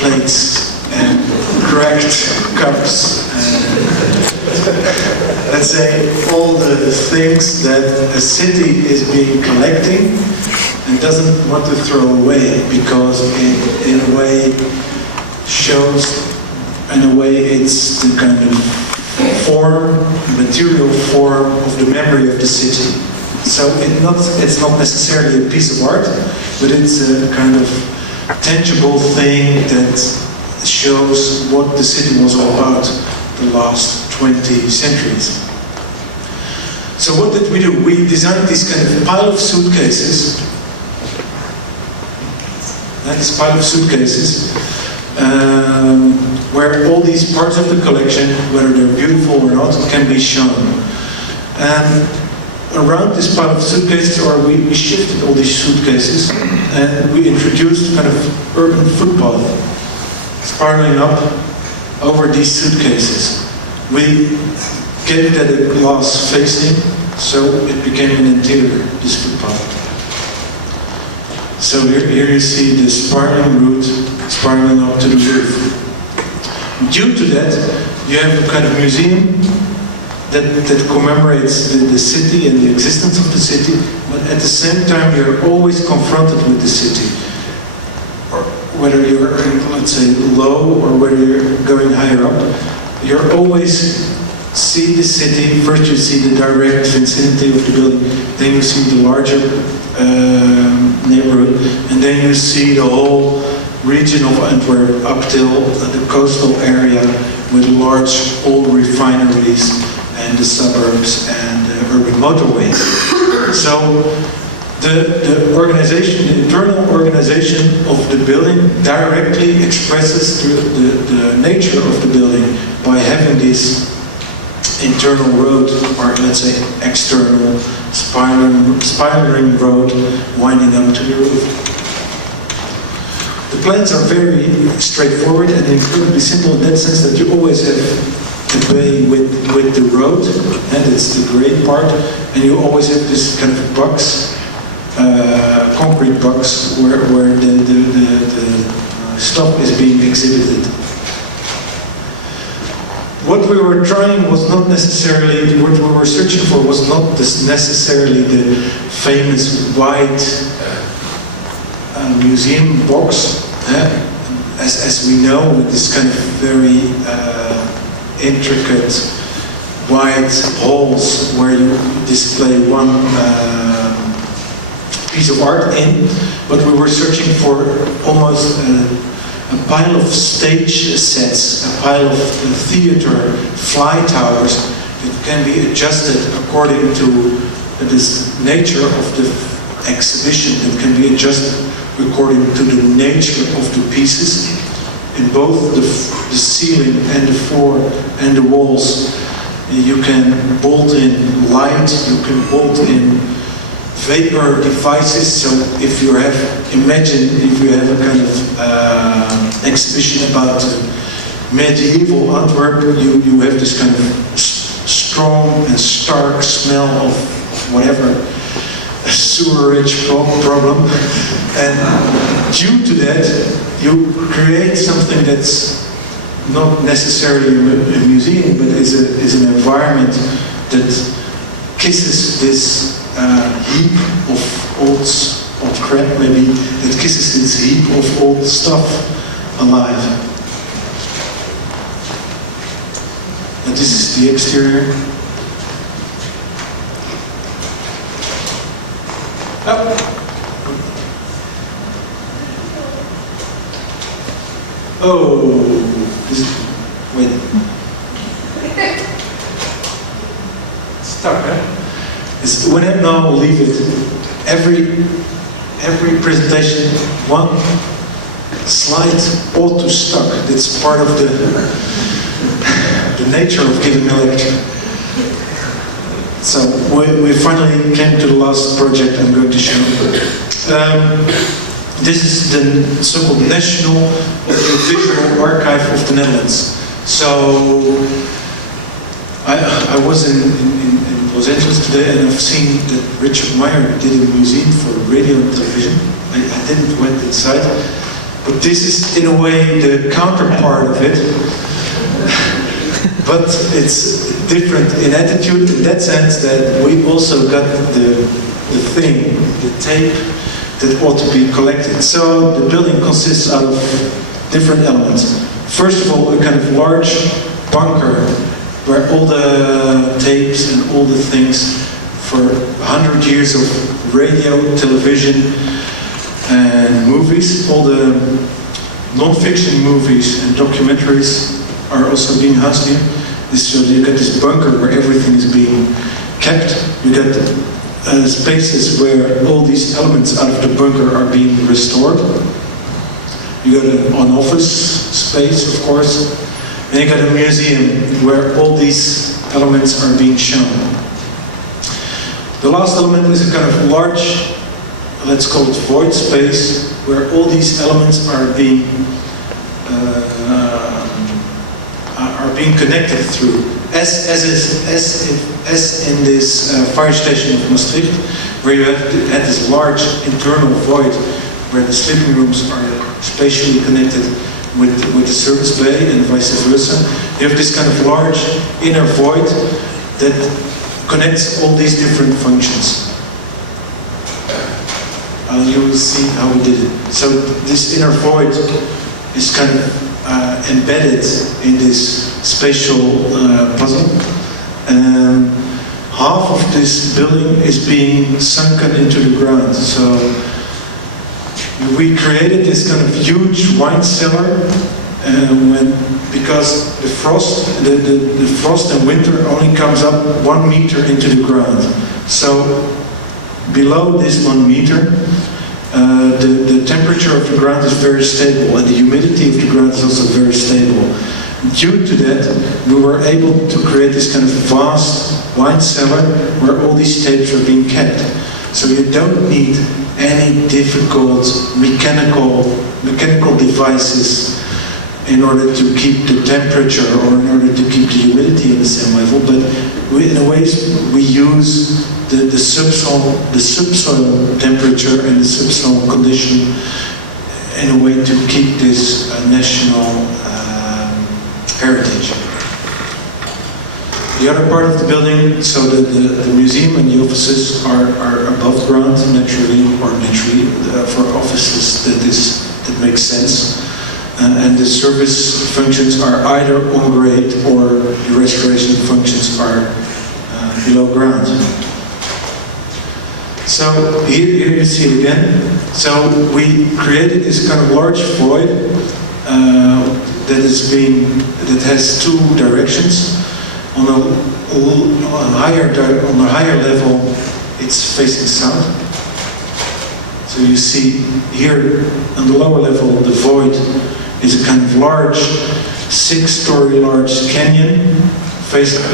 plates and cracked cups and let's say all the things that a city is being collecting and doesn't want to throw away because it in a way shows, in a way it's the kind of form, material form of the memory of the city. So it's not necessarily a piece of art, but it's a kind of tangible thing that shows what the city was all about the last 20 centuries. So what did we do? We designed this kind of pile of suitcases. This pile of suitcases where all these parts of the collection, whether they're beautiful or not, can be shown. And around this pile of suitcases, or we shifted all these suitcases, and we introduced kind of urban footpath, spiraling up over these suitcases. We gave that a glass facing, so it became an interior, this footpath. So here you see the spiraling route spiraling up to the roof. Due to that, you have a kind of museum that commemorates the city and the existence of the city, but at the same time you're always confronted with the city. Or whether you're, let's say, low or whether you're going higher up, you're always see the city. First you see the direct vicinity of the building, then you see the larger neighborhood, and then you see the whole region of Antwerp up till the coastal area with large oil refineries and the suburbs and the urban motorways. So the organization, the internal organization of the building directly expresses the nature of the building by having this internal road, or let's say external spiraling road winding up to the roof. The plans are very straightforward and incredibly simple in that sense that you always have the bay with the road, and it's the gray part, and you always have this kind of box, concrete box, where the stuff is being exhibited. What we were trying was not necessarily, what we were searching for was not necessarily the famous white museum box, as we know, with this kind of very intricate white halls where you display one piece of art in, but we were searching for almost a pile of stage sets, a pile of theater fly towers that can be adjusted according to this nature of the exhibition, that can be adjusted according to the nature of the pieces. In both the ceiling and the floor and the walls, you can bolt in light, you can bolt in vapor devices. So if you have, imagine if you have a kind of exhibition about medieval Antwerp, you have this kind of strong and stark smell of whatever, a sewerage problem, and due to that you create something that's not necessarily a museum, but is an environment that kisses this heap of old crap, maybe, that kisses this heap of old stuff alive. And this is the exterior. Oh, wait. Stuck, huh? When I now leave it, every presentation, one slide ought to stuck. That's part of the nature of giving a lecture. So we finally came to the last project I'm going to show. This is the so-called National Audiovisual Archive of the Netherlands. So I was in Los Angeles today, and I've seen that Richard Meyer did a museum for radio and television. I didn't went inside, But this is in a way the counterpart of it. But it's different in attitude in that sense that we also got the thing, the tape that ought to be collected. So the building consists out of different elements. First of all, a kind of large bunker where all the tapes and all the things for 100 years of radio, television and movies, all the non-fiction movies and documentaries are also being housed here. So you get this bunker where everything is being kept. You get spaces where all these elements out of the bunker are being restored. You got an office space, of course. And you got a museum where all these elements are being shown. The last element is a kind of large, let's call it void space, where all these elements are being connected through. As in this fire station of Maastricht, where you had this large internal void, where the sleeping rooms are spatially connected with the service bay and vice versa. You have this kind of large inner void that connects all these different functions. You will see how we did it. So this inner void is kind of embedded in this spatial puzzle. Half of this building is being sunken into the ground. So we created this kind of huge wine cellar because the frost in winter only comes up 1 meter into the ground. So below this 1 meter, the temperature of the ground is very stable and the humidity of the ground is also very stable. Due to that, we were able to create this kind of vast wine cellar where all these tapes are being kept. So you don't need any difficult mechanical devices in order to keep the temperature or in order to keep the humidity at the same level, but in a way we use the subsoil temperature and the subsoil condition in a way to keep this national heritage. The other part of the building, so the museum and the offices are above ground naturally, for offices that makes sense. And the service functions are either on grade or the restoration functions are below ground. So here you see it again. So we created this kind of large void that has two directions. On a higher level, it's facing south. So you see here on the lower level, the void is a kind of large, 6-story large canyon facing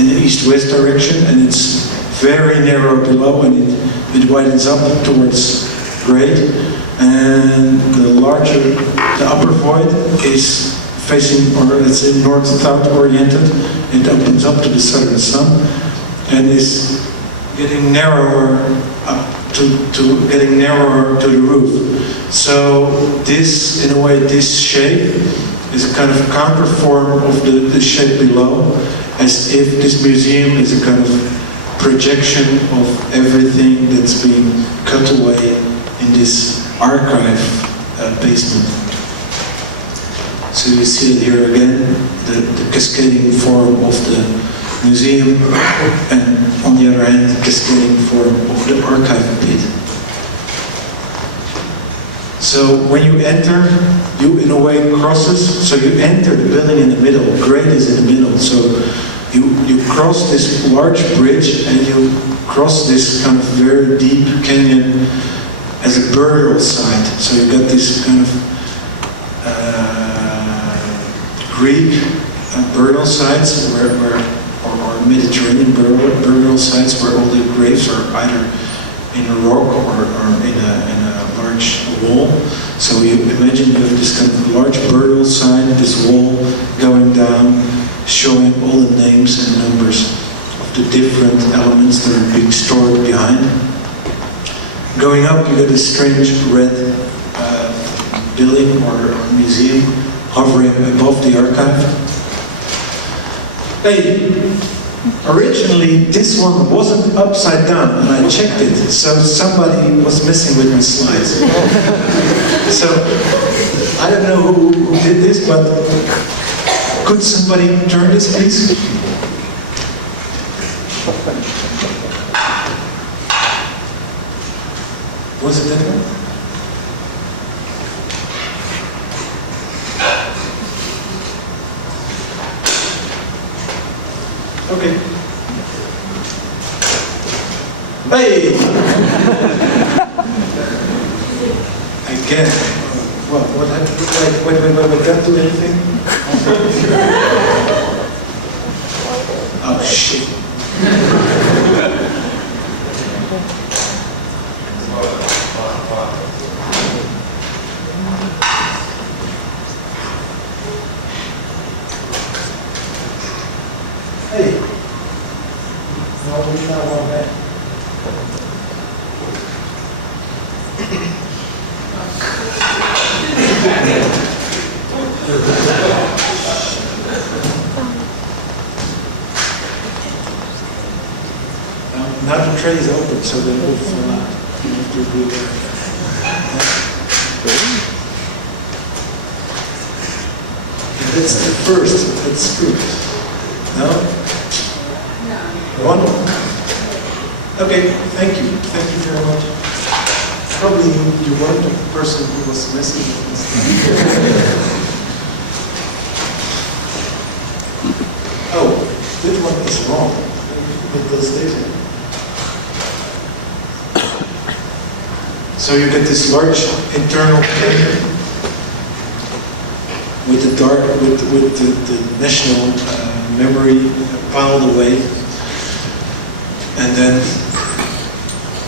in the east-west direction, and it's very narrow below, and it widens up towards grade. And the upper void is facing, or let's say north-south oriented. It opens up to the southern sun and is getting narrower up getting narrower to the roof. So this, in a way, this shape is a kind of counterform of the shape below, as if this museum is a kind of projection of everything that's being cut away in this archive basement. So you see it here again, the cascading form of the museum, and on the other hand, the cascading form of the archive pit. So when you enter, you in a way crosses, so you enter the building in the middle, grade is in the middle, so you cross this large bridge and you cross this kind of very deep canyon as a burial site. So you got this kind of Greek burial sites or Mediterranean burial sites where all the graves are either in a rock or in a large wall. So you imagine you have this kind of large burial site, this wall going down, showing all the names and numbers of the different elements that are being stored behind. Going up, you get a strange red building or museum hovering above the archive. Hey, originally this one wasn't upside down and I checked it, so somebody was messing with my slides. So, I don't know who did this, but could somebody turn this please? Was it that one? Okay. Hey! Again. Well, what happened? Wait, that do anything? Oh, shit. Hey. No, we not want that. Now the tray is open, so they will fall out. You have to do that. That's the first. That's good. No? One? Okay, thank you. Thank you very much. Probably you weren't the person who was messing with this. Oh, this one is wrong. With those data. So you get this large internal camera with the dark, with the national memory piled away, and then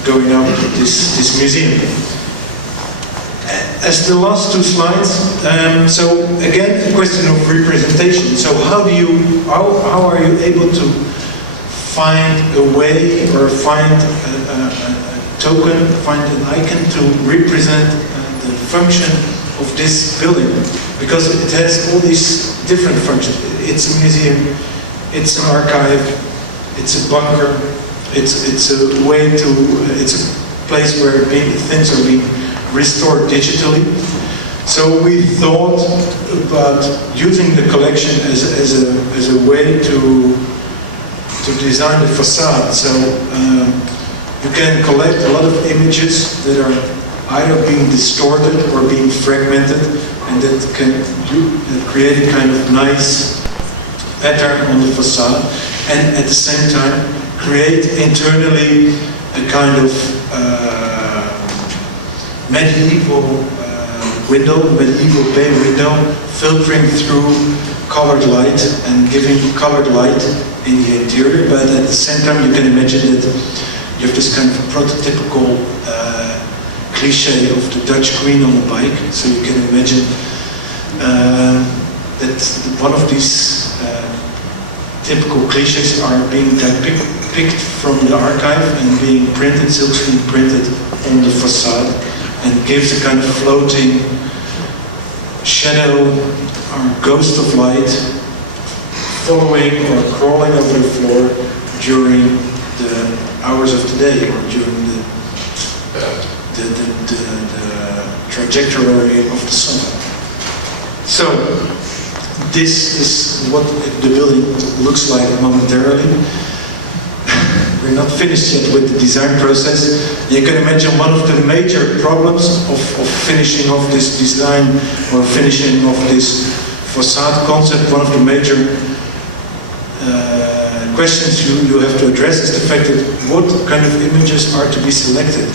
going up to this museum. As the last two slides, so again a question of representation. So how are you able to find a way or find a token, find an icon to represent the function of this building? Because it has all these different functions. It's a museum, it's an archive, it's a bunker, it's a way to, it's a place where things are being restored digitally. So we thought about using the collection as a way to design the facade. So you can collect a lot of images that are either being distorted or being fragmented, and that can create a kind of nice pattern on the facade, and at the same time create internally a kind of medieval medieval bay window, filtering through colored light and giving colored light in the interior. But at the same time, you can imagine that you have this kind of prototypical cliche of the Dutch queen on a bike. So you can imagine that one of these typical cliches are being picked from the archive and being printed, silkscreen printed on the facade, and gives a kind of floating shadow or ghost of light following or crawling over the floor during the hours of the day or during the trajectory of the sun. So this is what the building looks like momentarily. We're not finished yet with the design process. You can imagine one of the major problems of finishing off this design or finishing off this facade concept. One of the major questions you have to address is the fact that what kind of images are to be selected.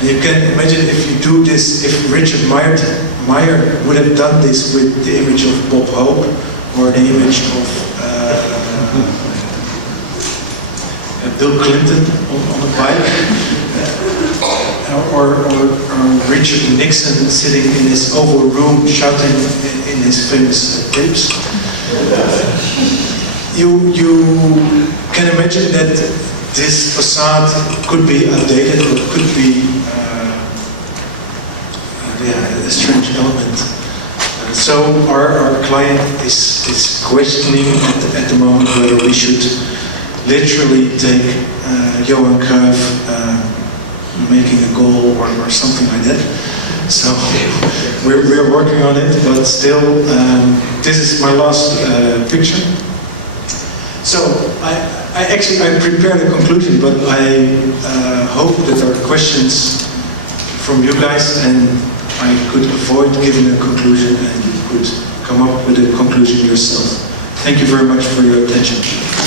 And you can imagine if you do this, if Richard Meyer would have done this with the image of Bob Hope or the image of Bill Clinton on a bike, or Richard Nixon sitting in his Oval Room shouting in his famous tapes. You can imagine that this facade could be outdated or could be a strange client is questioning at the moment whether we should literally take Johan Cruyff making a goal or something like that. So we're working on it, but still, this is my last picture. So I prepared a conclusion, but I hope that there are questions from you guys, and I could avoid giving a conclusion, and you could come up with a conclusion yourself. Thank you very much for your attention.